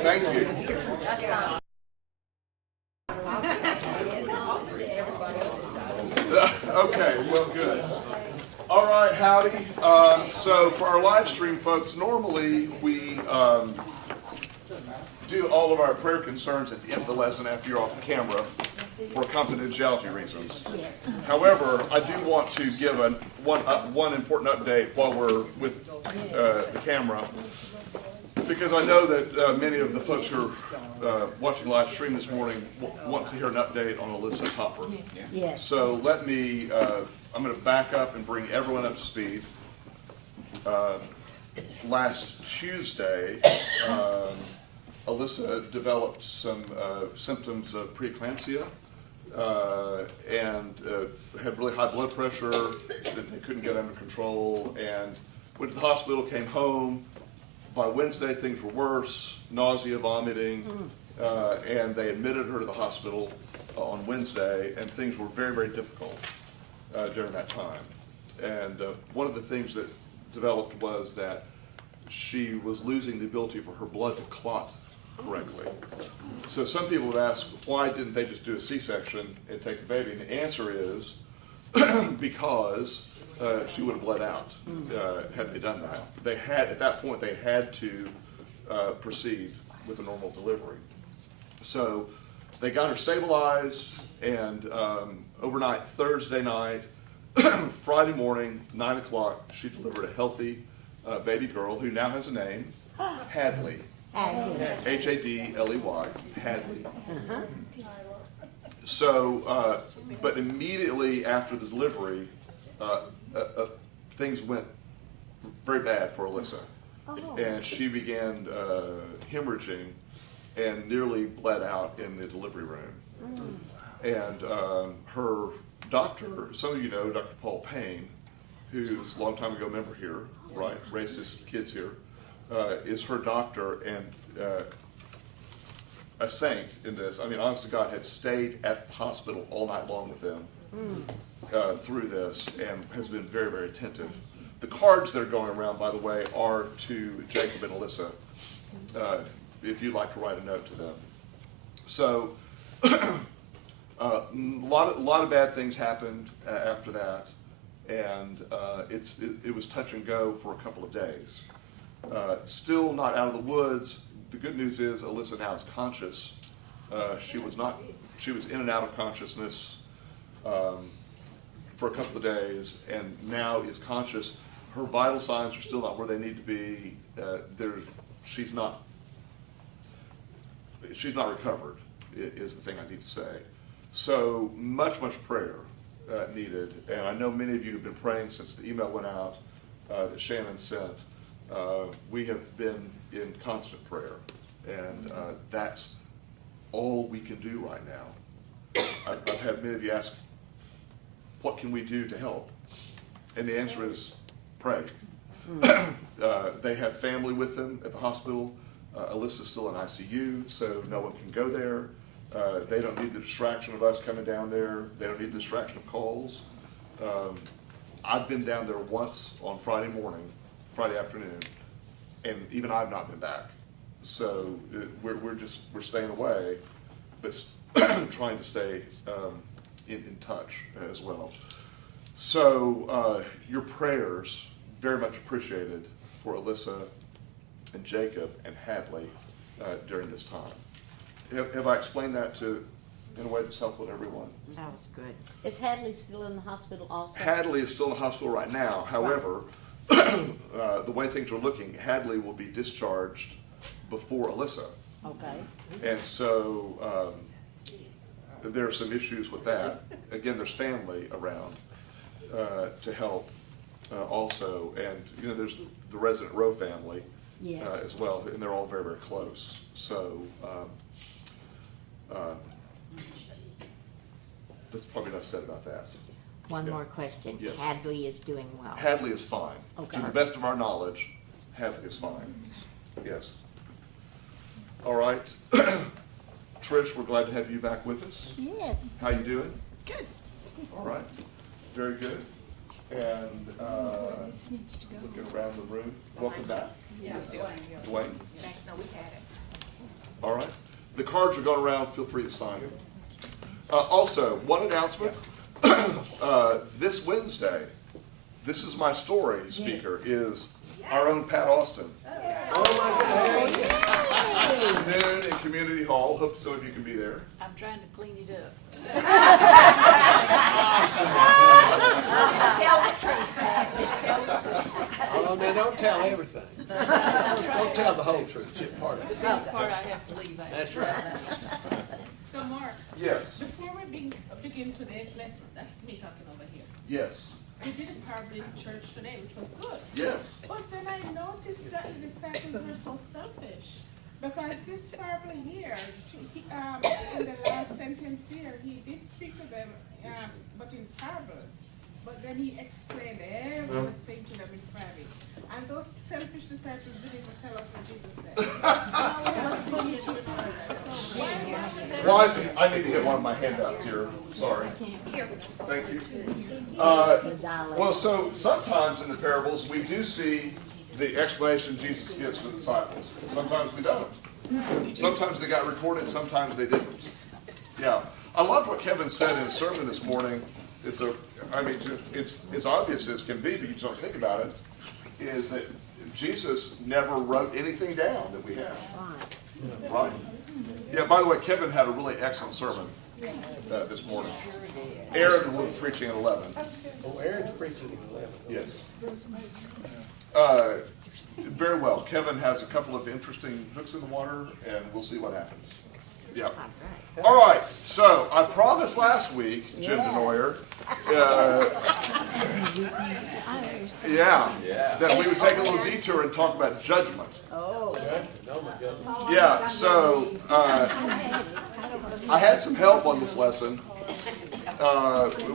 Thank you. Okay, well, good. All right, howdy. So for our live stream folks, normally we do all of our prayer concerns at the end of the lesson after you're off the camera for confidentiality reasons. However, I do want to give one important update while we're with the camera, because I know that many of the folks who are watching live stream this morning want to hear an update on Alyssa Topper. Yes. So let me, I'm going to back up and bring everyone up to speed. Last Tuesday, Alyssa developed some symptoms of preeclampsia and had really high blood pressure that they couldn't get under control, and went to the hospital, came home. By Wednesday, things were worse, nausea, vomiting, and they admitted her to the hospital on Wednesday, and things were very, very difficult during that time. And one of the things that developed was that she was losing the ability for her blood to clot correctly. So some people would ask, why didn't they just do a C-section and take the baby? And the answer is because she would have bled out had they done that. They had, at that point, they had to proceed with a normal delivery. So they got her stabilized, and overnight, Thursday night, Friday morning, 9 o'clock, she delivered a healthy baby girl who now has a name, Hadley. Hadley, Hadley. So, but immediately after the delivery, things went very bad for Alyssa. And she began hemorrhaging and nearly bled out in the delivery room. And her doctor, some of you know Dr. Paul Payne, who's a long time ago member here, right, raised his kids here, is her doctor, and a saint in this. I mean, honest to God, had stayed at the hospital all night long with them through this, and has been very, very attentive. The cards that are going around, by the way, are to Jacob and Alyssa, if you'd like to write a note to them. So, a lot of bad things happened after that, and it was touch and go for a couple of days. Still not out of the woods. The good news is Alyssa now is conscious. She was in and out of consciousness for a couple of days, and now is conscious. Her vital signs are still not where they need to be. She's not recovered, is the thing I need to say. So much prayer needed, and I know many of you have been praying since the email went out that Shannon sent. We have been in constant prayer, and that's all we can do right now. I've had many of you ask, what can we do to help? And the answer is pray. They have family with them at the hospital. Alyssa's still in ICU, so no one can go there. They don't need the distraction of us coming down there. They don't need the distraction of calls. I've been down there once on Friday afternoon, and even I've not been back. So we're staying away, but trying to stay in touch as well. So your prayers, very much appreciated for Alyssa and Jacob and Hadley during this time. Have I explained that in a way that's helpful to everyone? That was good. Is Hadley still in the hospital also? Hadley is still in the hospital right now. However, the way things are looking, Hadley will be discharged before Alyssa. Okay. And so there are some issues with that. Again, there's family around to help also. And, there's the resident row family as well, and they're all very, very close. So that's probably enough said about that. One more question. Yes. Hadley is doing well. Hadley is fine. Okay. To the best of our knowledge, Hadley is fine. Yes. All right. Trish, we're glad to have you back with us. Yes. How you doing? Good. All right. Very good. And looking around the room. Welcome back. Yeah, Dwayne. Thanks, no, we had it. All right? The cards are going around. Feel free to sign them. Also, one announcement. This Wednesday, This Is My Story speaker is our own Pat Austin. Noon in Community Hall. Hope some of you can be there. I'm trying to clean it up. Tell the truth, Pat. Just tell the truth. Oh, now don't tell everything. Don't tell the whole truth, just part of it. This part I have to leave out. That's right. So Mark, Yes. before we begin today's lesson, that's me talking over here. Yes. We did a parable in church today, which was good. Yes. But then I noticed that the disciples were so selfish. Because this parable here, in the last sentence here, he did speak to them, but in parables. But then he explained everything to them in private. And those selfish disciples didn't even tell us what Jesus said. Well, I need to get one of my handouts here. Sorry. Thank you. Well, so sometimes in the parables we do see the explanation Jesus gives to the disciples. Sometimes we don't. Sometimes they got recorded, sometimes they didn't. Yeah. I love what Kevin said in his sermon this morning. It's obvious as can be, but you just don't think about it, is that Jesus never wrote anything down that we have. Right? Yeah, by the way, Kevin had a really excellent sermon this morning. Aaron will be preaching at 11. Oh, Aaron's preaching at 11. Yes. Very well. Kevin has a couple of interesting hooks in the water, and we'll see what happens. Yeah. All right. So I promised last week, Jim DeNoyer, that we would take a little detour and talk about judgment. Oh. Oh, my goodness. Yeah. So I had some help on this lesson.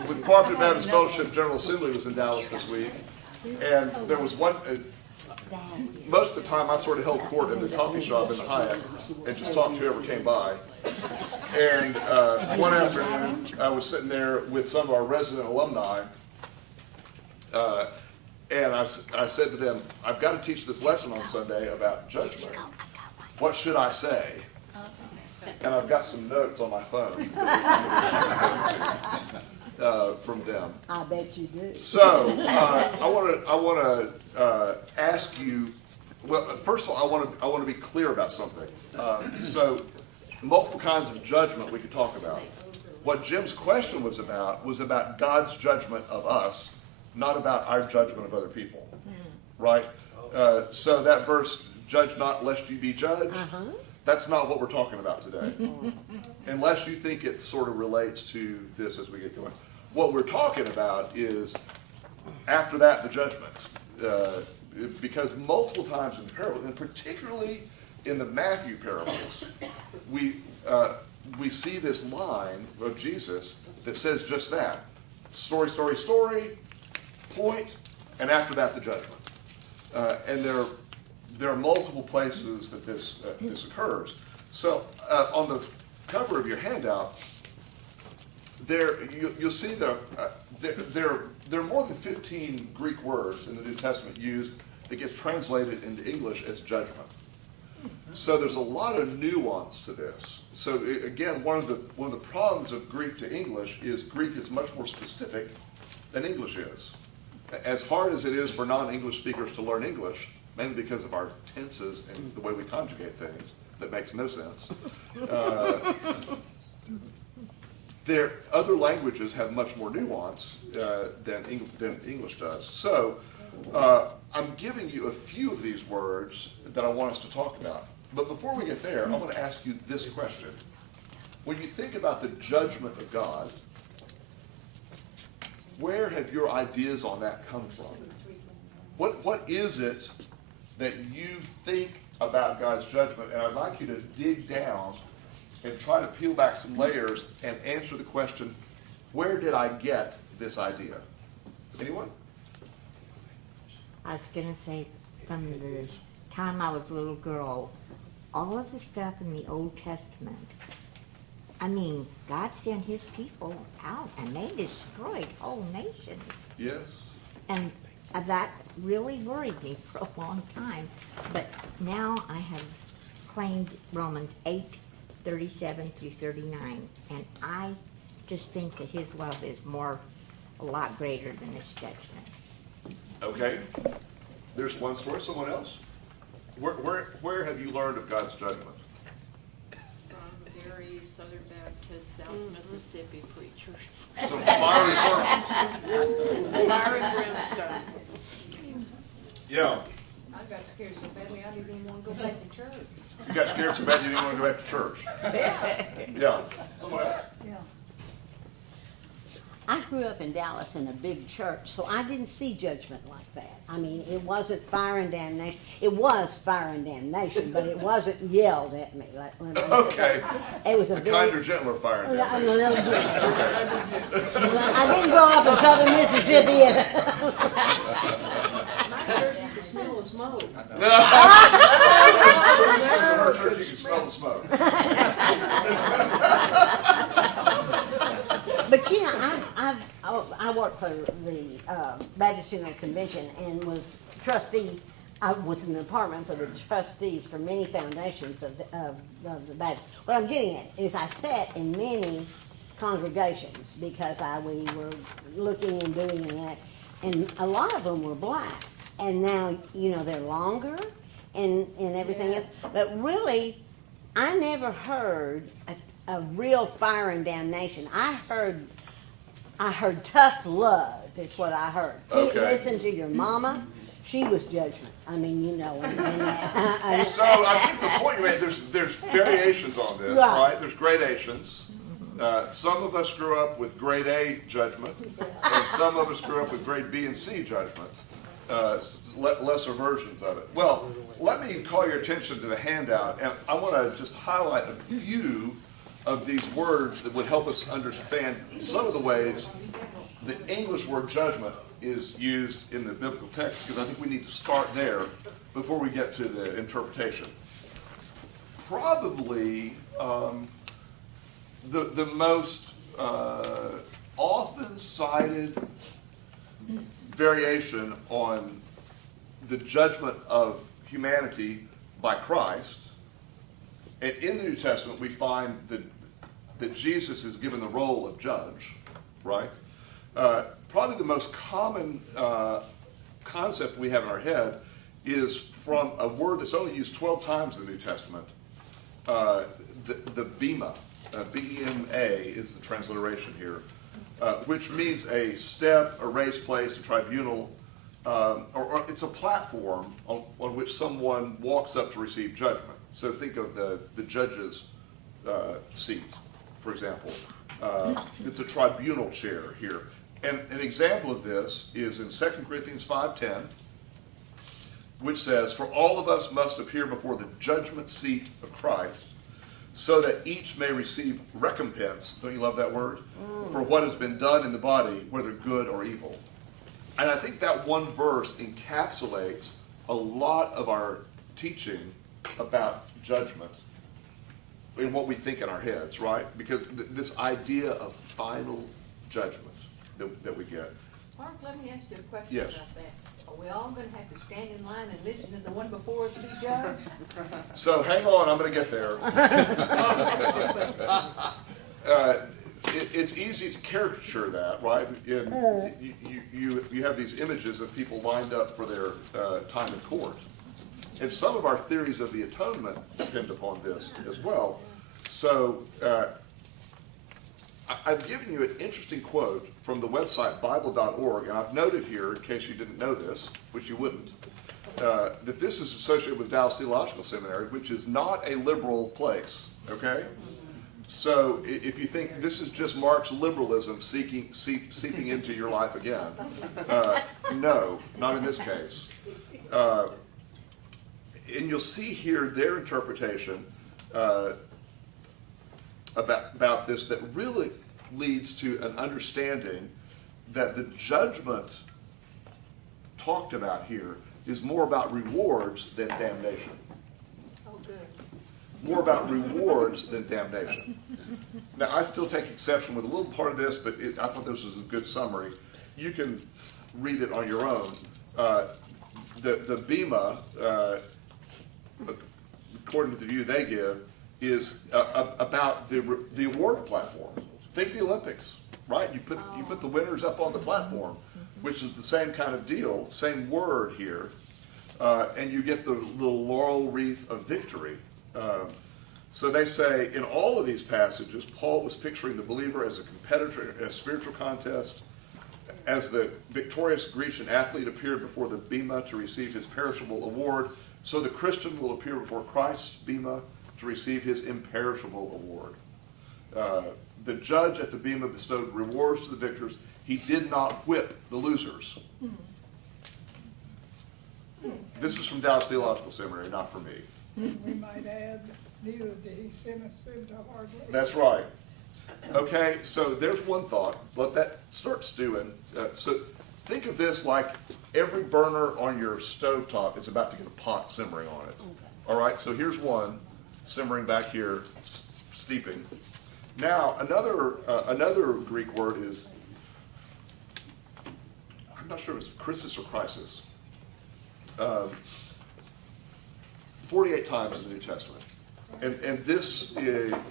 With Cooperative Baptist Fellowship General Assembly was in Dallas this week, and there was one. Most of the time, I sort of held court in the coffee shop in the Hyatt and just talked to whoever came by. And one afternoon, I was sitting there with some of our resident alumni, and I said to them, "I've got to teach this lesson on Sunday about judgment. What should I say?" And I've got some notes on my phone from them. I bet you do. So I want to ask you. Well, first of all, I want to be clear about something. So multiple kinds of judgment we could talk about. What Jim's question was about God's judgment of us, not about our judgment of other people. Right? So that verse, "Judge not lest you be judged," that's not what we're talking about today. Unless you think it sort of relates to this as we get going. What we're talking about is, after that, the judgment. Because multiple times in the parables, and particularly in the Matthew parables, we see this line of Jesus that says just that. Story, story, story, point, and after that, the judgment. And there are multiple places that this occurs. So on the cover of your handout, you'll see there are more than 15 Greek words in the New Testament used that gets translated into English as judgment. So there's a lot of nuance to this. So again, one of the problems of Greek to English is Greek is much more specific than English is. As hard as it is for non-English speakers to learn English, mainly because of our tenses and the way we conjugate things, that makes no sense. Other languages have much more nuance than English does. So I'm giving you a few of these words that I want us to talk about. But before we get there, I want to ask you this question. When you think about the judgment of God, where have your ideas on that come from? What is it that you think about God's judgment? And I'd like you to dig down and try to peel back some layers and answer the question, where did I get this idea? Anyone? I was going to say, from the time I was a little girl, all of the stuff in the Old Testament, I mean, God sent his people out and they destroyed whole nations. Yes. And that really worried me for a long time. But now I have proclaimed Romans 8:37 through 39, and I just think that his love is a lot greater than his judgment. Okay, there's one story. Someone else? Where have you learned of God's judgment? From very Southern Baptist, South Mississippi preachers. Some fiery sermons. Fire and brimstone. Yeah. I got scared so badly I didn't even want to go back to church. You got scared so bad you didn't want to go back to church. Yeah. Someone else? I grew up in Dallas in a big church, so I didn't see judgment like that. I mean, it wasn't fire and damnation. It was fire and damnation, but it wasn't yelled at me like when I Okay. It was A a very, kinder, gentler fire and a damnation. little bit. I didn't grow up in southern Mississippi. My church, you could smell the smoke. Certain sections of our church, you can smell the smoke. But you know, I worked for the Baptist General Convention and was trustee. I was in the department for the trustees for many foundations of the Baptist. What I'm getting at is I sat in many congregations because we were looking and doing that, and a lot of them were black. And now, you know, they're longer and everything else. But really, I never heard a real fire and damnation. I heard tough love is what I heard. Okay. Listen to your mama. She was judgment. I mean, you know. So I think the point you made, there's variations on this, right? There's gradations. Some of us grew up with grade A judgment, and some of us grew up with grade B and C judgment. Lesser versions of it. Well, let me call your attention to the handout, and I want to just highlight a few of these words that would help us understand some of the ways the English word judgment is used in the biblical text, because I think we need to start there before we get to the interpretation. Probably the most often cited variation on the judgment of humanity by Christ, and in the New Testament we find that Jesus is given the role of judge, right? Probably the most common concept we have in our head is from a word that's only used 12 times in the New Testament, the bema, B-E-M-A is the transliteration here, which means a step, a raised place, a tribunal, or it's a platform on which someone walks up to receive judgment. So think of the judge's seat, for example. It's a tribunal chair here. And an example of this is in 2 Corinthians 5:10, which says, "For all of us must appear before the judgment seat of Christ, so that each may receive recompense," don't you love that word? "For what has been done in the body, whether good or evil." And I think that one verse encapsulates a lot of our teaching about judgment in what we think in our heads, right? Because this idea of final judgment that we get. Mark, let me ask you a question Yes. about that. Are we all going to have to stand in line and listen to the one before us be judged? So hang on, I'm going to get there. It's easy to caricature that, right? You have these images of people lined up for their time in court. And some of our theories of the atonement depend upon this as well. So I've given you an interesting quote from the website Bible.org, and I've noted here, in case you didn't know this, which you wouldn't, that this is associated with Dallas Theological Seminary, which is not a liberal place, okay? So if you think this is just Mark's liberalism seeping into your life again, no, not in this case. And you'll see here their interpretation about this that really leads to an understanding that the judgment talked about here is more about rewards than damnation. Oh, good. More about rewards than damnation. Now, I still take exception with a little part of this, but I thought this was a good summary. You can read it on your own. The bema, according to the view they give, is about the award platform. Think the Olympics, right? You put the winners up on the platform, which is the same kind of deal, same word here, and you get the little laurel wreath of victory. So they say in all of these passages, Paul was picturing the believer as a competitor in a spiritual contest. As the victorious Grecian athlete appeared before the bema to receive his perishable award, so the Christian will appear before Christ's bema to receive his imperishable award. The judge at the bema bestowed rewards to the victors. He did not whip the losers. This is from Dallas Theological Seminary, not from me. We might add, neither did he send us into hard labor. That's right. Okay, so there's one thought. Let that start stewing. So think of this like every burner on your stovetop is about to get a pot simmering on it. All right, so here's one simmering back here, steeping. Now, another Greek word is, I'm not sure if it's crisis or crisis. 48 times in the New Testament. And this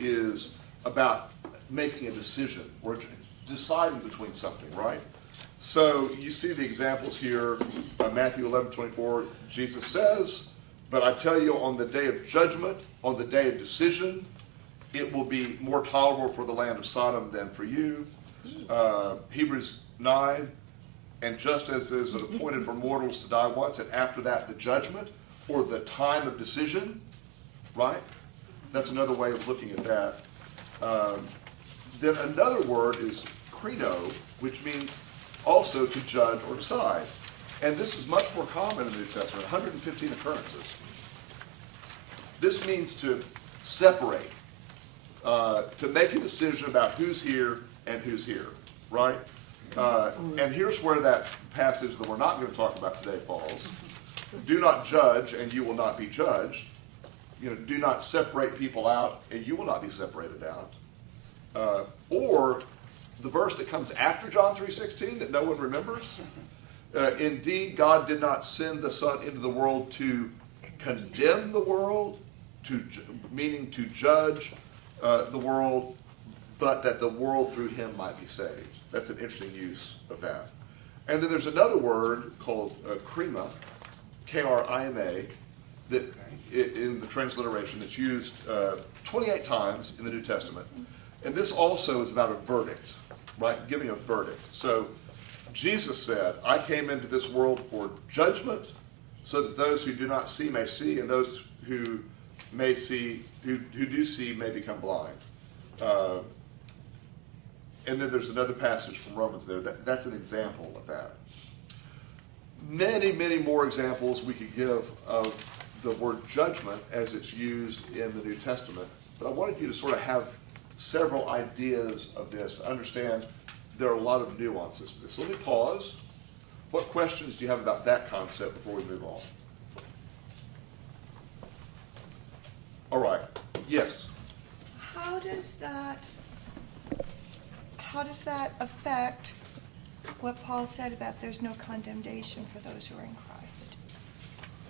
is about making a decision or deciding between something, right? So you see the examples here, Matthew 11:24, Jesus says, but I tell you on the day of judgment, on the day of decision, it will be more tolerable for the land of Sodom than for you. Hebrews 9, and just as it is appointed for mortals to die once, and after that the judgment, or the time of decision, right? That's another way of looking at that. Then another word is credo, which means also to judge or decide. And this is much more common in the New Testament, 115 occurrences. This means to separate, to make a decision about who's here and who's here, right? And here's where that passage that we're not going to talk about today falls. Do not judge, and you will not be judged. Do not separate people out, and you will not be separated out. Or the verse that comes after John 3:16 that no one remembers. Indeed, God did not send the Son into the world to condemn the world, meaning to judge the world, but that the world through him might be saved. That's an interesting use of that. And then there's another word called krima, K-R-I-M-A, that in the transliteration that's used 28 times in the New Testament. And this also is about a verdict, right? Giving a verdict. So Jesus said, I came into this world for judgment, so that those who do not see may see, and those who may see, who do see may become blind. And then there's another passage from Romans there. That's an example of that. Many, many more examples we could give of the word judgment as it's used in the New Testament. But I wanted you to sort of have several ideas of this to understand there are a lot of nuances to this. So let me pause. What questions do you have about that concept before we move on? All right. Yes. How does that affect what Paul said about there's no condemnation for those who are in Christ?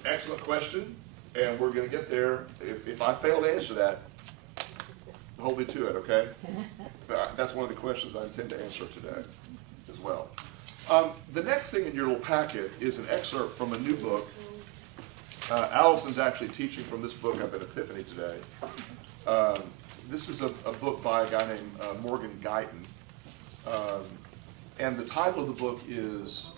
Excellent question, and we're going to get there. If I fail to answer that, hold me to it, okay? That's one of the questions I intend to answer today as well. The next thing in your little packet is an excerpt from a new book. Allison's actually teaching from this book up at Epiphany today. This is a book by a guy named Morgan Guyton. And the title of the book is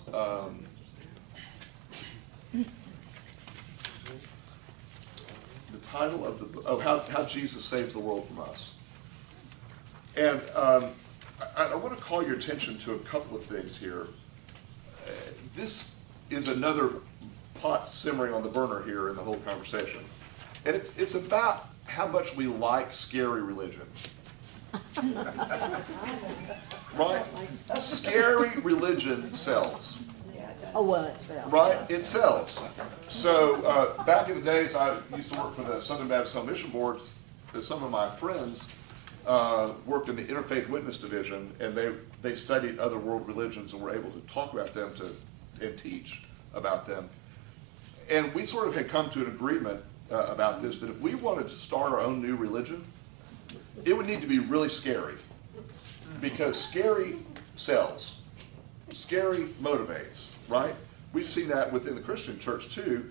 How Jesus Saves the World from Us. And I want to call your attention to a couple of things here. This is another pot simmering on the burner here in the whole conversation. And it's about how much we like scary religion. Right? Scary religion sells. Oh, well, it sells. Right? It sells. So back in the days, I used to work for the Southern Baptist Home Mission Board. Some of my friends worked in the Interfaith Witness Division, and they studied other world religions and were able to talk about them and teach about them. And we sort of had come to an agreement about this, that if we wanted to start our own new religion, it would need to be really scary. Because scary sells. Scary motivates, right? We've seen that within the Christian church too.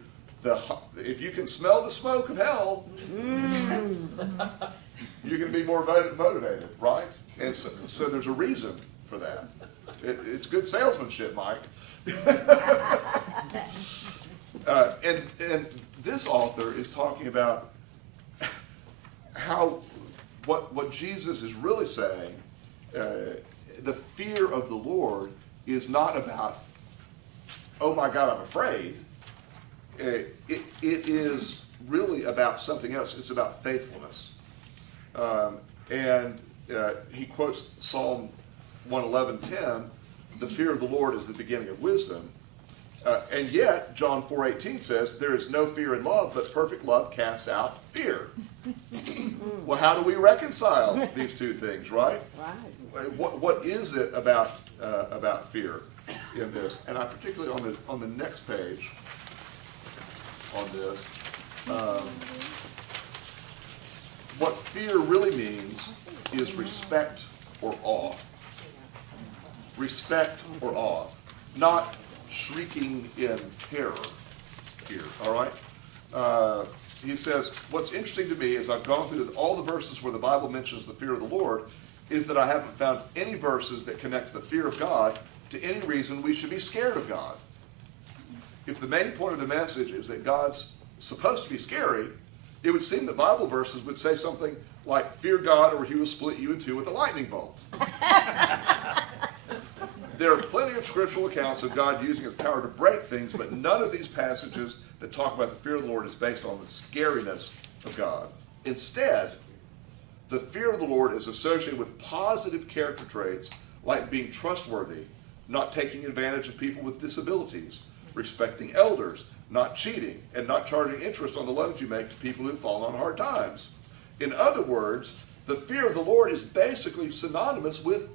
If you can smell the smoke of hell, you're going to be more motivated, right? And so there's a reason for that. It's good salesmanship, Mike. And this author is talking about how what Jesus is really saying. The fear of the Lord is not about, oh my God, I'm afraid. It is really about something else. It's about faithfulness. And he quotes Psalm 111:10, the fear of the Lord is the beginning of wisdom. And yet, John 4:18 says, there is no fear in love, but perfect love casts out fear. Well, how do we reconcile these two things, right? Right. What is it about fear in this? And I particularly on the next page on this, what fear really means is respect or awe. Respect or awe, not shrieking in terror here. All right. He says, what's interesting to me is I've gone through all the verses where the Bible mentions the fear of the Lord, is that I haven't found any verses that connect the fear of God to any reason we should be scared of God. If the main point of the message is that God's supposed to be scary, it would seem that Bible verses would say something like, fear God or he will split you in two with a lightning bolt. There are plenty of scriptural accounts of God using his power to break things, but none of these passages that talk about the fear of the Lord is based on the scariness of God. Instead, the fear of the Lord is associated with positive character traits like being trustworthy, not taking advantage of people with disabilities, respecting elders, not cheating, and not charging interest on the loans you make to people who've fallen on hard times. In other words, the fear of the Lord is basically synonymous with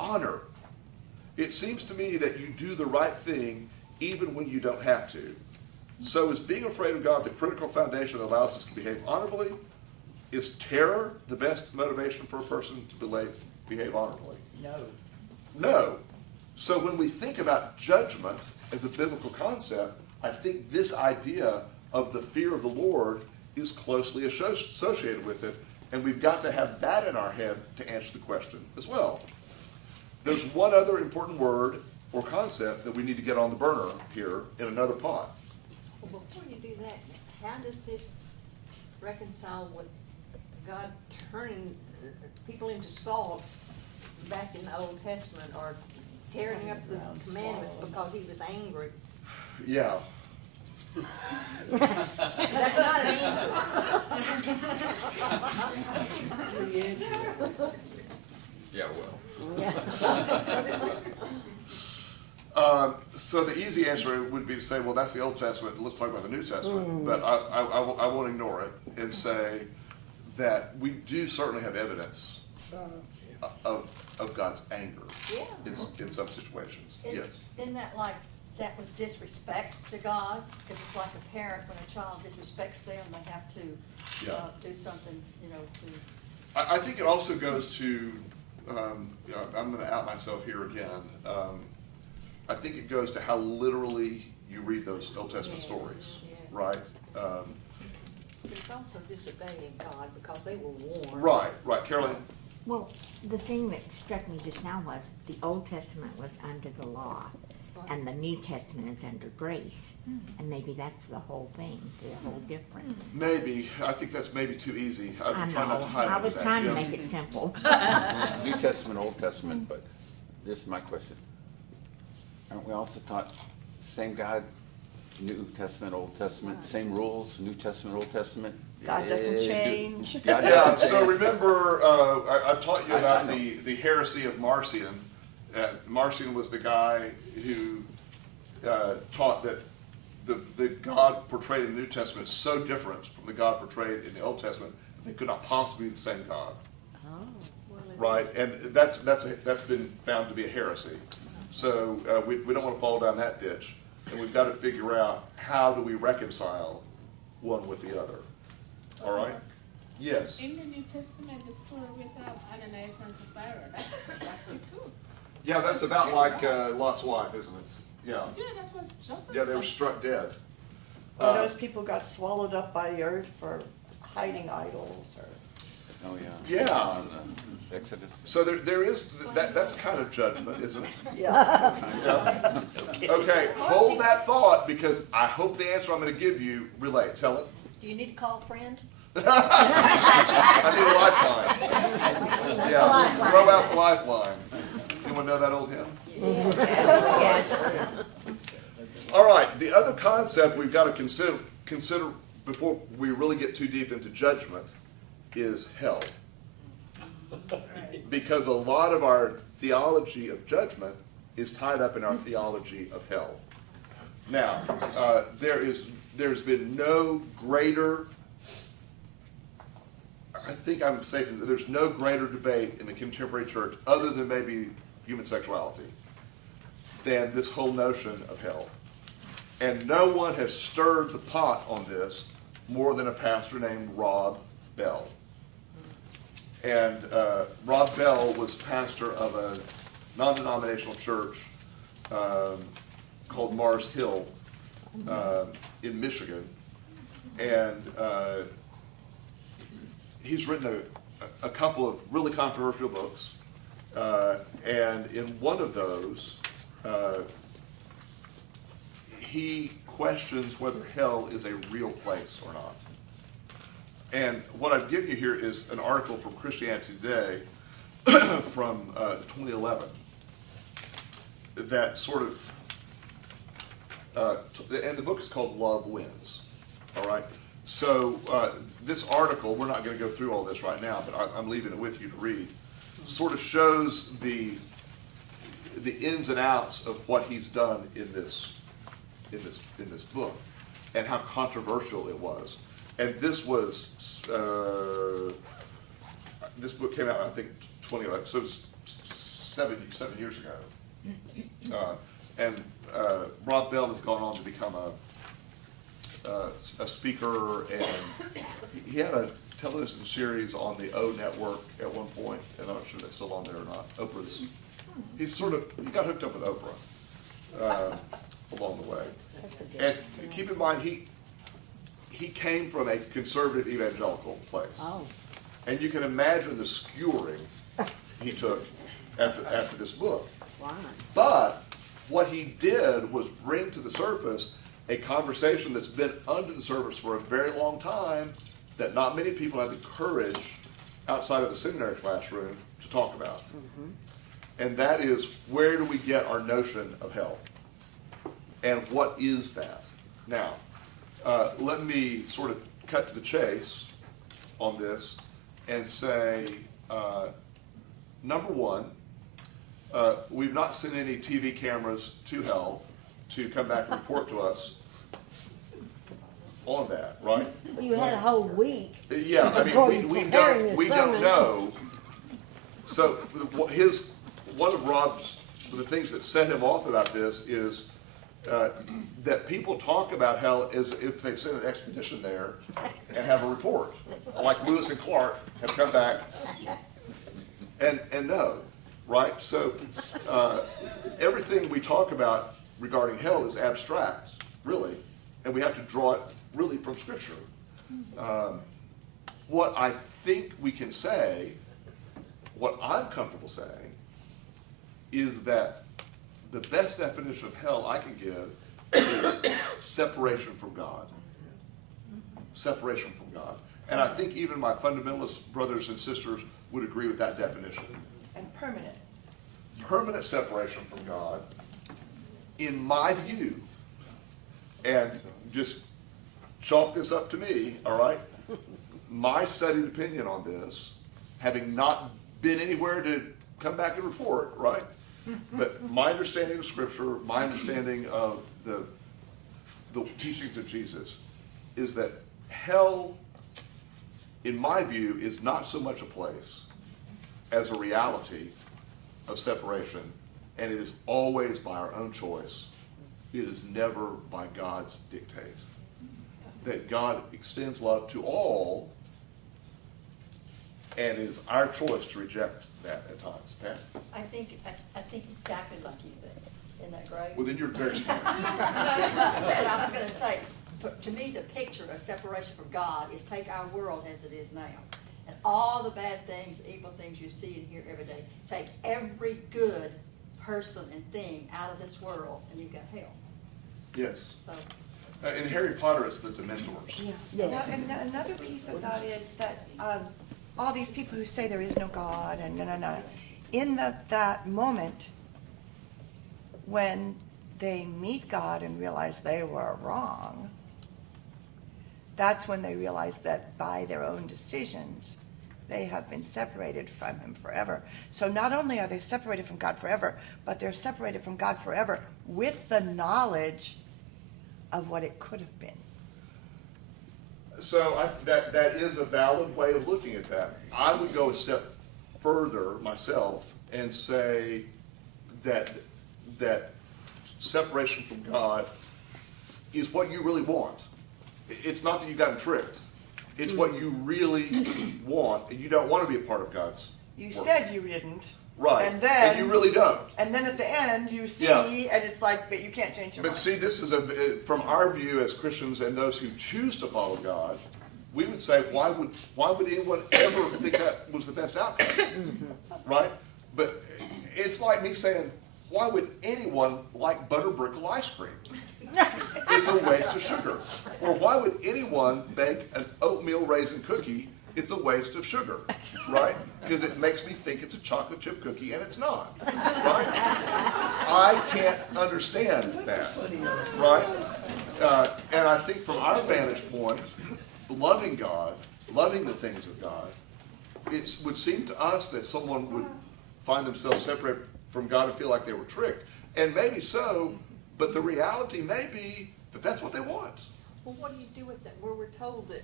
honor. It seems to me that you do the right thing even when you don't have to. So is being afraid of God the critical foundation that allows us to behave honorably? Is terror the best motivation for a person to behave honorably? No. No. So when we think about judgment as a biblical concept, I think this idea of the fear of the Lord is closely associated with it, and we've got to have that in our head to answer the question as well. There's one other important word or concept that we need to get on the burner here in another pot. Well, before you do that, how does this reconcile with God turning people into salt back in the Old Testament, or tearing up the commandments because he was angry? Yeah. That's not an answer. Yeah, well. So the easy answer would be to say, well, that's the Old Testament, let's talk about the New Testament. But I won't ignore it and say that we do certainly have evidence of God's anger in some situations. Yes. Isn't that like, that was disrespect to God? Because it's like a parent, when a child disrespects them, they have to do something, to... I think it also goes to, I'm going to out myself here again. I think it goes to how literally you read those Old Testament stories, right? But it's also disobeying God because they were warned. Right. Carolyn? Well, the thing that struck me just now was the Old Testament was under the law, and the New Testament is under grace. And maybe that's the whole thing, the whole difference. Maybe. I think that's maybe too easy. I I'm trying not to hide I under was that, trying to Jim. make it simple. New Testament, Old Testament, but this is my question. Aren't we also taught same God, New Testament, Old Testament, same rules, New Testament, Old Testament? God doesn't change. God Yeah, doesn't so change. remember, I taught you about I know. the heresy of Marcion. Marcion was the guy who taught that the God portrayed in the New Testament is so different from the God portrayed in the Old Testament that they could not possibly be the same God. Right, and that's been found to be a heresy. So we don't want to fall down that ditch, and we've got to figure out how do we reconcile one with the other. All right? Yes. In the New Testament, the story with Ananias and Sapphira, that's it too. Yeah, that's about like Lot's wife, isn't it? Yeah. Yeah, that was just as Yeah, they were much. struck dead. Or those people got swallowed up by the earth for hiding idols or. Oh, yeah. Yeah. On, Exodus. So there is, that's kind of judgment, isn't it? Yeah. Yeah. Okay, hold that thought, because I hope the answer I'm going to give you relates. Helen? Do you need to call a friend? I need a lifeline. Yeah, throw out the lifeline. Anyone know that old hymn? All right, the other concept we've got to consider before we really get too deep into judgment is hell. Because a lot of our theology of judgment is tied up in our theology of hell. Now, there's been no greater, I think I'm safe in saying there's no greater debate in the contemporary church, other than maybe human sexuality, than this whole notion of hell. And no one has stirred the pot on this more than a pastor named Rob Bell. And Rob Bell was pastor of a non-denominational church called Mars Hill in Michigan. And he's written a couple of really controversial books. And in one of those, he questions whether hell is a real place or not. And what I've given you here is an article from Christianity Today from 2011 that sort of, and the book is called Love Wins, all right? So this article, we're not going to go through all this right now, but I'm leaving it with you to read, sort of shows the ins and outs of what he's done in this book and how controversial it was. And this was, this book came out, I think, 2011, so it's 7 years ago. And Rob Bell has gone on to become a speaker, and he had a television series on the O Network at one point, and I'm not sure that's still on there or not. He got hooked up with Oprah along the way. And keep in mind, he came from a conservative evangelical place. Oh. And you can imagine the skewering he took after this book. Wow. But what he did was bring to the surface a conversation that's been under the surface for a very long time that not many people have the courage outside of the seminary classroom to talk about. Mm-hmm. And that is, where do we get our notion of hell? And what is that? Now, let me sort of cut to the chase on this and say, number one, we've not sent any TV cameras to hell to come back and report to us on that, right? Well, you had a whole week. Yeah, I mean, we don't know. So one of Rob's, the things that set him off about this is that people talk about hell as if they've sent an expedition there and have a report, like Lewis and Clark have come back and no, right? So everything we talk about regarding hell is abstract, really, and we have to draw it really from Scripture. What I think we can say, what I'm comfortable saying, is that the best definition of hell I can give is separation from God. Separation from God. And I think even my fundamentalist brothers and sisters would agree with that definition. And permanent. Permanent separation from God, in my view, and just chalk this up to me, all right? My studied opinion on this, having not been anywhere to come back and report, right? But my understanding of Scripture, my understanding of the teachings of Jesus, is that hell, in my view, is not so much a place as a reality of separation, and it is always by our own choice. It is never by God's dictate. that God extends love to all, and it is our choice to reject that at times. Pat? I think exactly like you think. Isn't that great? Well, then you're very smart. But I was gonna say, to me, the picture of separation from God is take our world as it is now. And all the bad things, evil things you see and hear every day, take every good person and thing out of this world, and you've got hell. Yes. So, In Harry Potter, it's the Dementors. Yeah. Now, and another piece of that is that all these people who say there is no God and in that moment when they meet God and realize they were wrong, that's when they realize that by their own decisions, they have been separated from him forever. So not only are they separated from God forever, but they're separated from God forever with the knowledge of what it could have been. So that is a valid way of looking at that. I would go a step further myself and say that separation from God is what you really want. It's not that you've gotten tricked. It's what you really want, and you don't want to be a part of God's You work. said you didn't. Right. And then you really don't. And then at the end, you see, Yeah. and it's like, but you can't change your But mind. see, this is from our view as Christians and those who choose to follow God, we would say, why would anyone ever think that was the best outcome? Right? But it's like me saying, why would anyone like butterbrickle ice cream? It's a waste of sugar. Or why would anyone bake an oatmeal raisin cookie? It's a waste of sugar, right? Because it makes me think it's a chocolate chip cookie, and it's not, right? I can't understand that, right? And I think from our vantage point, loving God, loving the things of God, it would seem to us that someone would find themselves separated from God and feel like they were tricked. And maybe so, but the reality may be that that's what they want. well, what do you do with that? Where we're told that,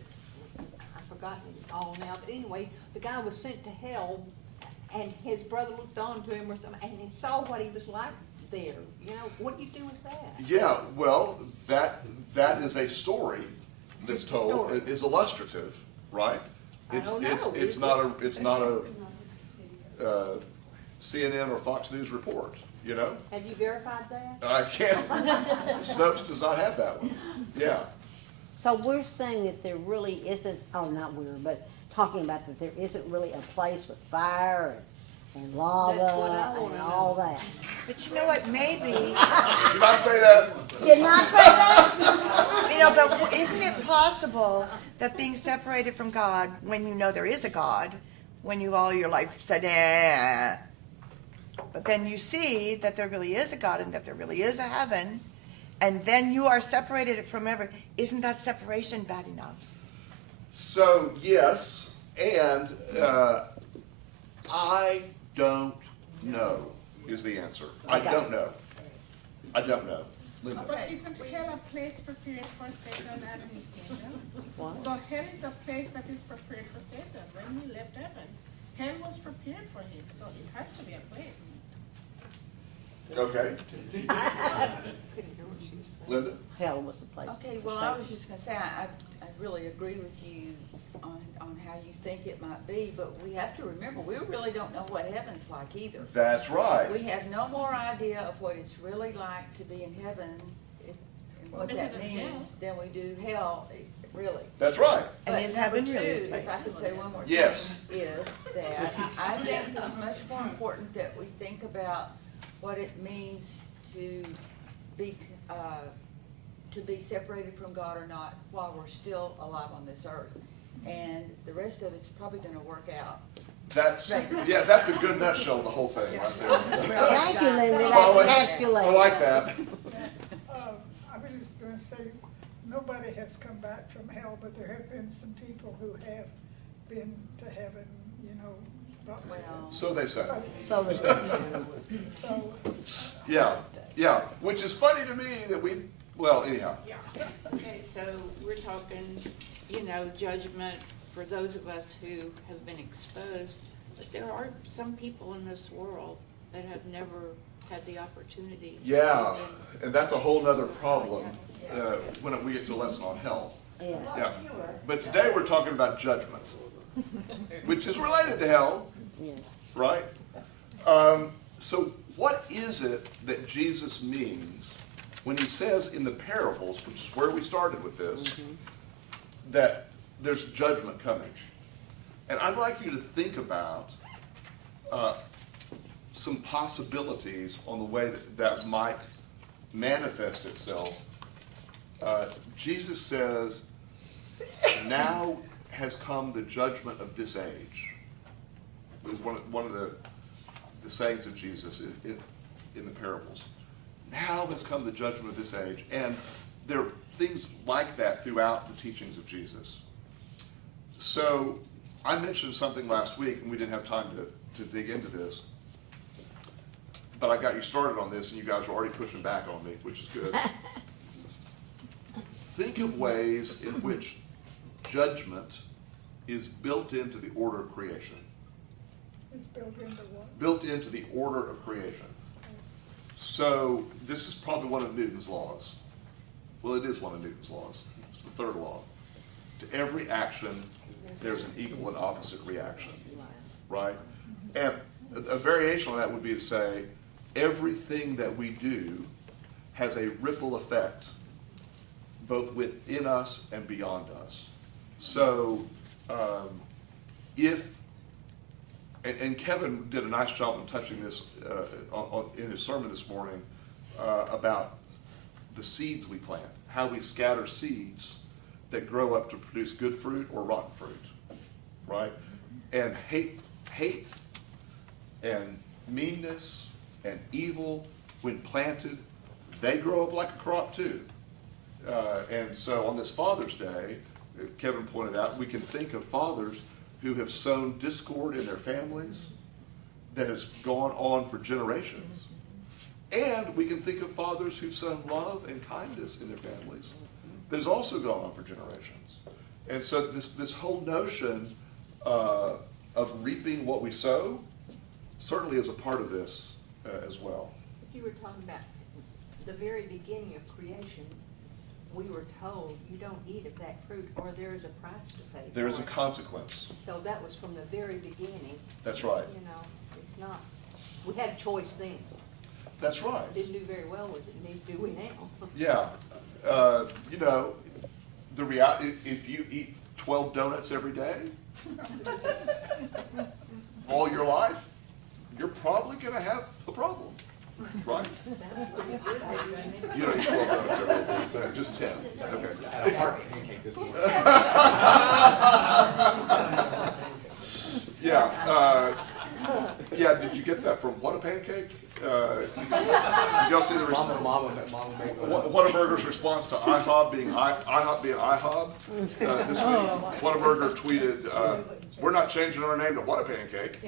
I've forgotten it all now, but anyway, the guy was sent to hell, and his brother looked on to him or something, and he saw what he was like there. You know, what do you do with that? Yeah, well, that is a story that's told, is illustrative, right? It's not a CNN or Fox News report, you know? Have you verified that? I can't. Snopes does not have that one. Yeah. So we're saying that there really isn't, oh, not we're, but talking about that there isn't really a place with fire and lava That's what I wanna and all know. that. But you know what, maybe, Did I say that? Did not say that? you know, but isn't it possible that being separated from God, when you know there is a God, when you all your life said, but then you see that there really is a God and that there really is a heaven, and then you are separated from ever, isn't that separation bad enough? So, yes, and I don't know is the answer. I don't know. I don't know. Linda. But isn't hell a place prepared for Satan and his kingdom? So hell is a place that is prepared for Satan. When he left heaven, hell was prepared for him, so it has to be a place. Okay. Linda? Hell was the place. Okay, well, I was just gonna say, I really agree with you on how you think it might be, but we have to remember, we really don't know what heaven's like either. That's right. We have no more idea of what it's really like to be in heaven, and what that means, than we do hell, really. That's right. And But is number heaven really a two, place? if I could say one more thing, Yes. is that I think it's much more important that we think about what it means to be separated from God or not while we're still alive on this earth. And the rest of it's probably gonna work out. That's a good nutshell of the whole thing right there. Thank you, Linda, Oh, that's emasculating. I like that. I was just gonna say, nobody has come back from hell, but there have been some people who have been to heaven, you know. But- Well, So they say. So So, Yeah, which is funny to me that well, anyhow. okay, so we're talking, judgment for those of us who have been exposed, but there are some people in this world that have never had the opportunity. Yeah, and that's a whole nother problem when we get to a lesson on hell. Yeah. Yeah. But today we're talking about judgment, which is related to hell, Yeah. right? So what is it that Jesus means when he says in the parables, which is where we started with this, that there's judgment coming? And I'd like you to think about some possibilities on the way that might manifest itself. Jesus says, now has come the judgment of this age. It was one of the sayings of Jesus in the parables. Now has come the judgment of this age. And there are things like that throughout the teachings of Jesus. So I mentioned something last week, and we didn't have time to dig into this. But I got you started on this, and you guys are already pushing back on me, which is good. Think of ways in which judgment is built into the order of creation. It's built into what? Built into the order of creation. So this is probably one of Newton's laws. Well, it is one of Newton's laws. It's the third law. To every action, there's an equal and opposite reaction. Right? And a variation on that would be to say, everything that we do has a ripple effect, both within us and beyond us. So, and Kevin did a nice job in touching this in his sermon this morning about the seeds we plant, how we scatter seeds that grow up to produce good fruit or rotten fruit, right? And hate and meanness and evil, when planted, they grow up like a crop too. And so on this Father's Day, Kevin pointed out, we can think of fathers who have sown discord in their families that has gone on for generations. And we can think of fathers who've sown love and kindness in their families that has also gone on for generations. And so this whole notion of reaping what we sow certainly is a part of this as well. You were talking about the very beginning of creation. We were told you don't eat of that fruit or there is a price to pay. There is a for it. consequence. So that was from the very beginning. That's right. You know, it's not, we had a choice then. That's right. Didn't do very well with it, neither do we now. Yeah. You know, the reality, if you eat 12 donuts every day, all your life, you're probably going to have a problem, right? Sounds pretty good, doesn't it? You don't eat 12 donuts every day, so just 10. Okay. At a park pancake this morning. Yeah, did you get that from What a Pancake? Y'all see the response? Mama made one. Whataburger's response to IHOB being IHOB. This week, Whataburger tweeted, "We're not changing our name to What a Pancake."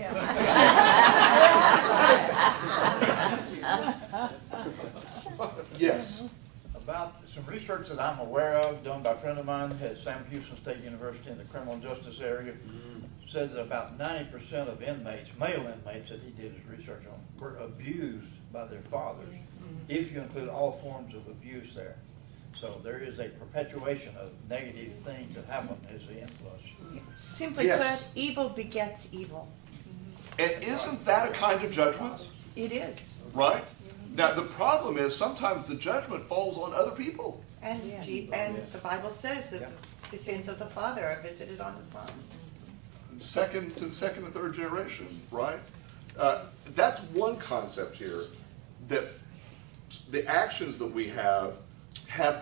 Yes. About some research that I'm aware of, done by a friend of mine at Sam Houston State University in the criminal justice area, said that about 90% of inmates, male inmates that he did his research on, were abused by their fathers, if you include all forms of abuse there. So there is a perpetuation of negative things that happen as the influence. Simply Yes. put, evil begets evil. And isn't that a kind of judgment? It is. Right? Now, the problem is sometimes the judgment falls on other people. And, and the Bible says that the sins of the father are visited on the sons. Second and third generation, right? That's one concept here, that the actions that we have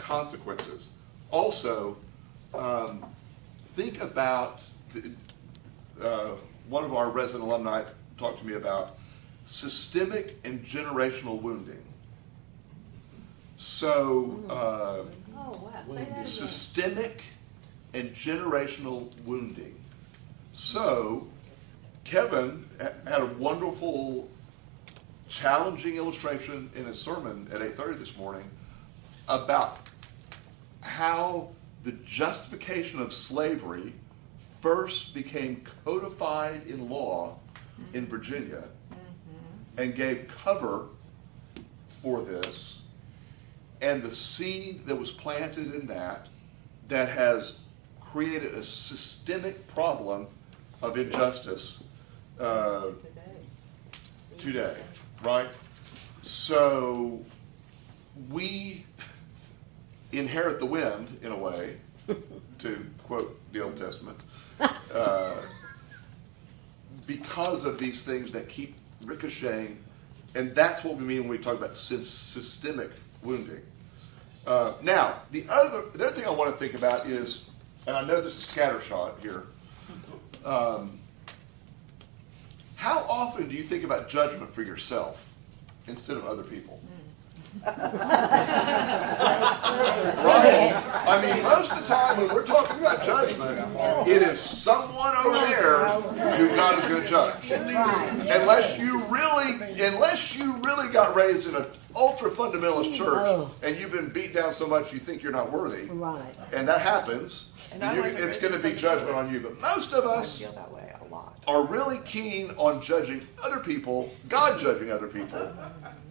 consequences. Also, think about one of our resident alumni talked to me about systemic and generational wounding. So, Oh, wow, say that again. systemic and generational wounding. So, Kevin had a wonderful, challenging illustration in his sermon at 8:30 this morning about how the justification of slavery first became codified in law in Virginia and gave cover for this, and the seed that was planted in that that has created a systemic problem of injustice today, right? So we inherit the wind, in a way, to quote the Old Testament, because of these things that keep ricocheting, and that's what we mean when we talk about systemic wounding. Now, the other thing I want to think about is, and I know this is scattershot here, how often do you think about judgment for yourself instead of other people? Right? I mean, most of the time when we're talking about judgment, it is someone over there who God is going to judge. Unless you really got raised in an ultra fundamentalist church and you've been beat down so much you think you're not worthy, Right. and that happens, it's going to be judgment on you. But most of us feel that way a lot. are really keen on judging other people, God judging other people,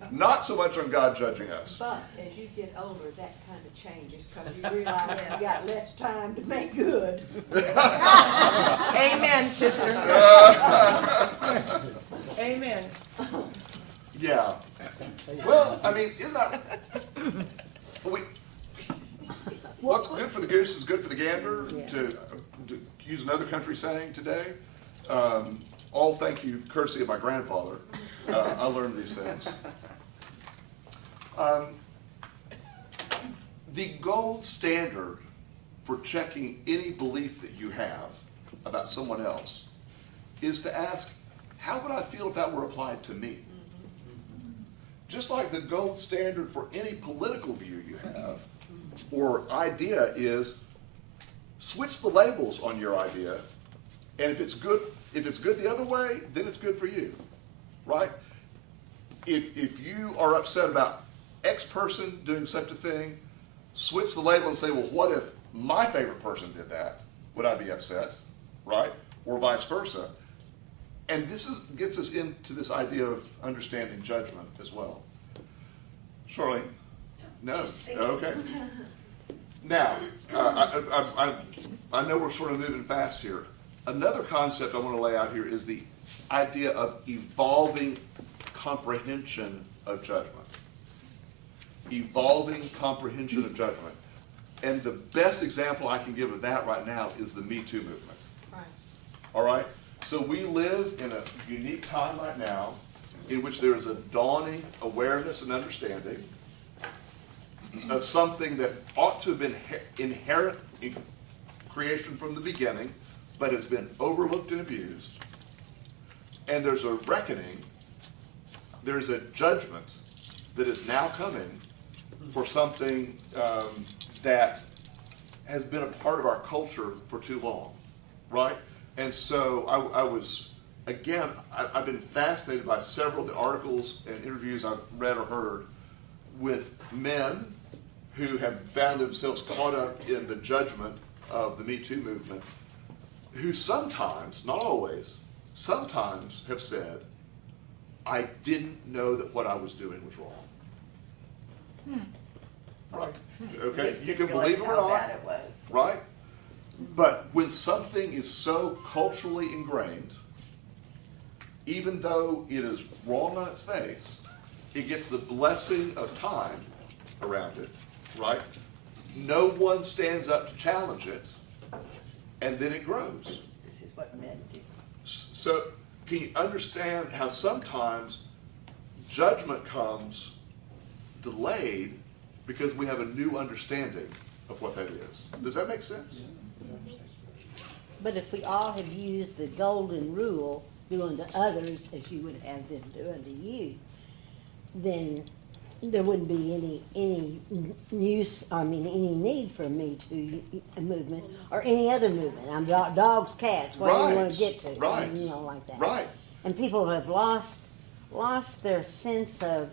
not so much on God judging us. But as you get older, that kind of changes, because you realize you got less time to make good. Amen, sister. Amen. Yeah. Well, I mean, isn't that... What's good for the goose is good for the gander, to use another country saying today. All thank you, courtesy of my grandfather. I learned these things. The gold standard for checking any belief that you have about someone else is to ask, how would I feel if that were applied to me? Just like the gold standard for any political view you have or idea is, switch the labels on your idea, and if it's good the other way, then it's good for you, right? If you are upset about X person doing such a thing, switch the label and say, well, what if my favorite person did that? Would I be upset, right? Or vice versa. And this gets us into this idea of understanding judgment as well. Charlene? No? Okay. Now, I know we're sort of moving fast here. Another concept I want to lay out here is the idea of evolving comprehension of judgment. Evolving comprehension of judgment. And the best example I can give of that right now is the Me Too movement. Right. All right? So we live in a unique time right now in which there is a dawning awareness and understanding of something that ought to have been inherent in creation from the beginning, but has been overlooked and abused. And there's a reckoning, there's a judgment that is now coming for something that has been a part of our culture for too long, right? And so I've been fascinated by several of the articles and interviews I've read or heard with men who have found themselves caught up in the judgment of the Me Too movement, who sometimes, not always, sometimes have said, I didn't know that what I was doing was wrong. Right. Okay, you can believe it or not, Bad it was. right? But when something is so culturally ingrained, even though it is wrong on its face, it gets the blessing of time around it, right? No one stands up to challenge it, and then it grows. This is what men do. So can you understand how sometimes judgment comes delayed because we have a new understanding of what that is? Does that make sense? But if we all had used the golden rule, do unto others as you would have them do unto you, then there wouldn't be any need for a Me Too movement or any other movement. I'm dogs, cats, whatever you want to get to, right, like that. right. And people have lost their sense of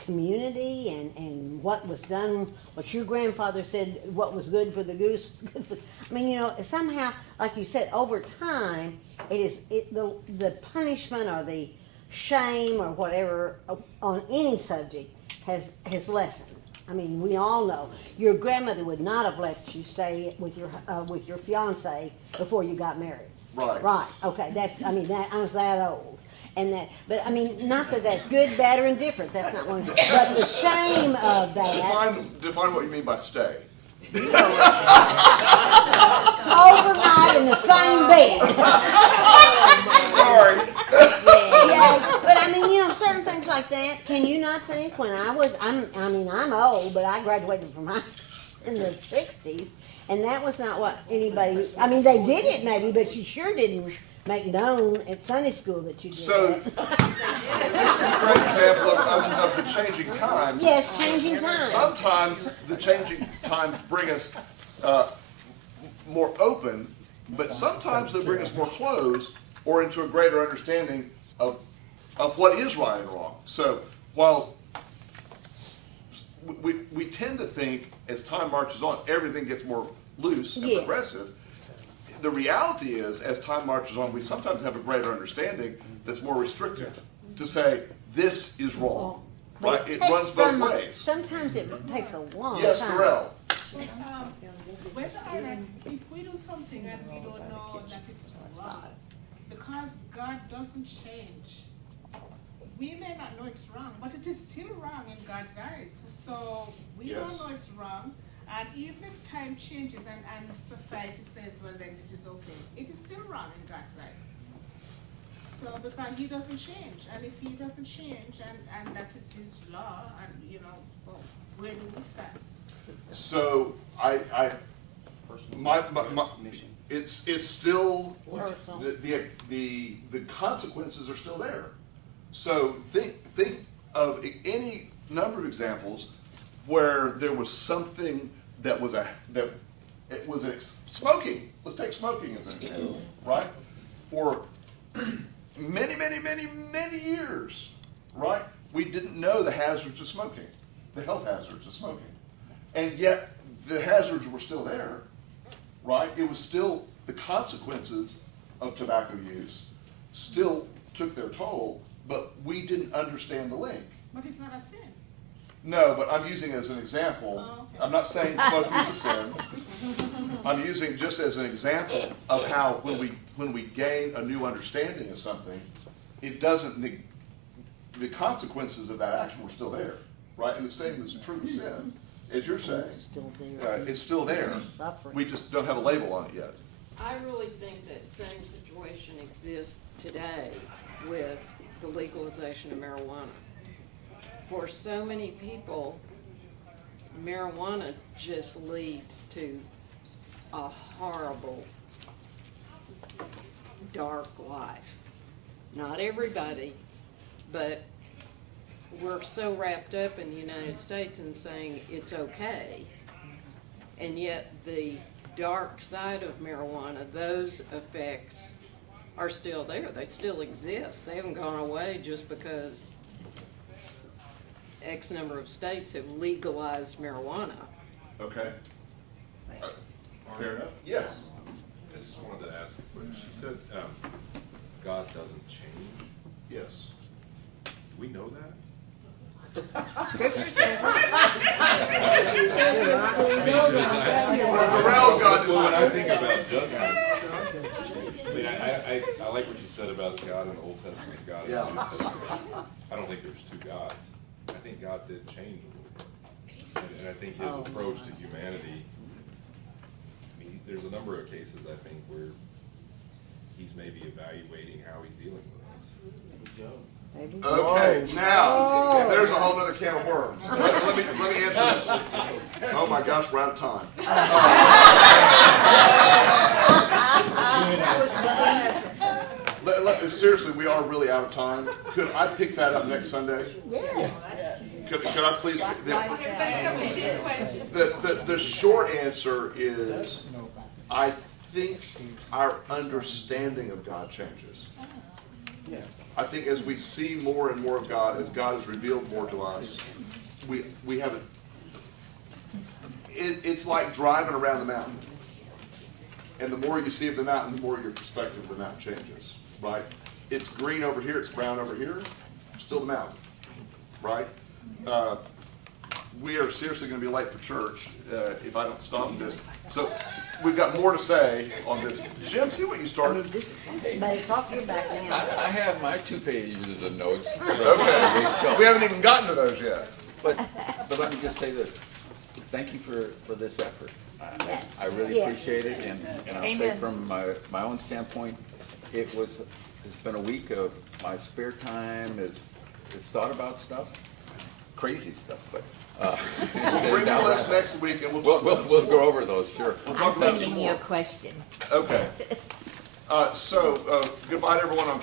community and what was done, what your grandfather said, what was good for the goose was good for. I mean, somehow, like you said, over time, the punishment or the shame or whatever on any subject has lessened. I mean, we all know. Your grandmother would not have let you stay with your fiance before you got married. Right. Right, okay, I was that old. And that, but I mean, not that that's good, bad, or indifferent, that's not one, but the shame of that. Define what you mean by stay. Overnight in the same bed. Sorry. Yeah, but I mean, certain things like that, can you not think when I'm old, but I graduated from high school in the 60s, and that was not what anybody, they did it maybe, but you sure didn't make known at Sunday school that you did So, that. this is a great example of the changing times. Yes, changing times. Sometimes the changing times bring us more open, but sometimes they bring us more closed or into a greater understanding of what is right and wrong. So while we tend to think as time marches on, everything gets more loose and progressive, the reality is, as time marches on, we sometimes have a greater understanding that's more restrictive to say, this is wrong. Right? It runs both ways. Sometimes it takes a long time. Yes, Darrell. Whether or not, if we do something and we don't know that it's wrong, because God doesn't change, we may not know it's wrong, but it is still wrong in God's eyes. So we don't know it's wrong, and even if time changes and society says, well, then it is okay, it is still wrong in God's eyes. So because he doesn't change, and if he doesn't change, and that is his law, and so where do we stand? So it's still the consequences are still there. So think of any number of examples where there was something that was smoking. Let's take smoking as an example, right? For many years, right? We didn't know the hazards of smoking, the health hazards of smoking. And yet, the hazards were still there, right? It was still, the consequences of tobacco use still took their toll, but we didn't understand the link. But it's not a sin. No, but I'm using it as an example. Oh, okay. I'm not saying smoking is a sin. I'm using just as an example of how when we gain a new understanding of something, it doesn't, the consequences of that action were still there, right? And the same is true of sin, as you're saying. It's still there. We just don't have a label on it yet. I really think that same situation exists today with the legalization of marijuana. For so many people, marijuana just leads to a horrible, dark life. Not everybody, but we're so wrapped up in the United States in saying it's okay, and yet the dark side of marijuana, those effects are still there. They still exist. They haven't gone away just because X number of states have legalized marijuana. Okay. Fair enough. Yes. I just wanted to ask a question. She said God doesn't change. Yes. We know that? Scripture says When I think about judgment, I like what you said about God in the Old Testament, God in the New Testament. I don't think there's two gods. I think God did change a little bit. And I think his approach to humanity, there's a number of cases, I think, where he's maybe evaluating how he's dealing with us. Okay, now, there's a whole other can of worms. Let me answer this. Oh my gosh, we're out of time. Seriously, we are really out of time. Could I pick that up next Sunday? Yes. Could I please? The short answer is, I think our understanding of God changes. I think as we see more and more of God, as God is revealed more to us, we have it's like driving around the mountain. And the more you see of the mountain, the more your perspective of the mountain changes, right? It's green over here, it's brown over here, still the mountain, right? we are seriously gonna be late for church, if I don't stop this. So, we've got more to say on this. Jim, see what you started? But talk to your back now. I have my 2 pages of notes. Okay, we haven't even gotten to those yet. But let me just say this, thank you for this effort. I really Yes. appreciate it, and I'll say Amen. from my own standpoint, it's been a week of my spare time, is thought about stuff, crazy stuff, but. Bring your list next week and we'll talk about We'll some go more. over those, sure. We'll talk I'm about some sending you more. a question. Okay. So, goodbye to everyone on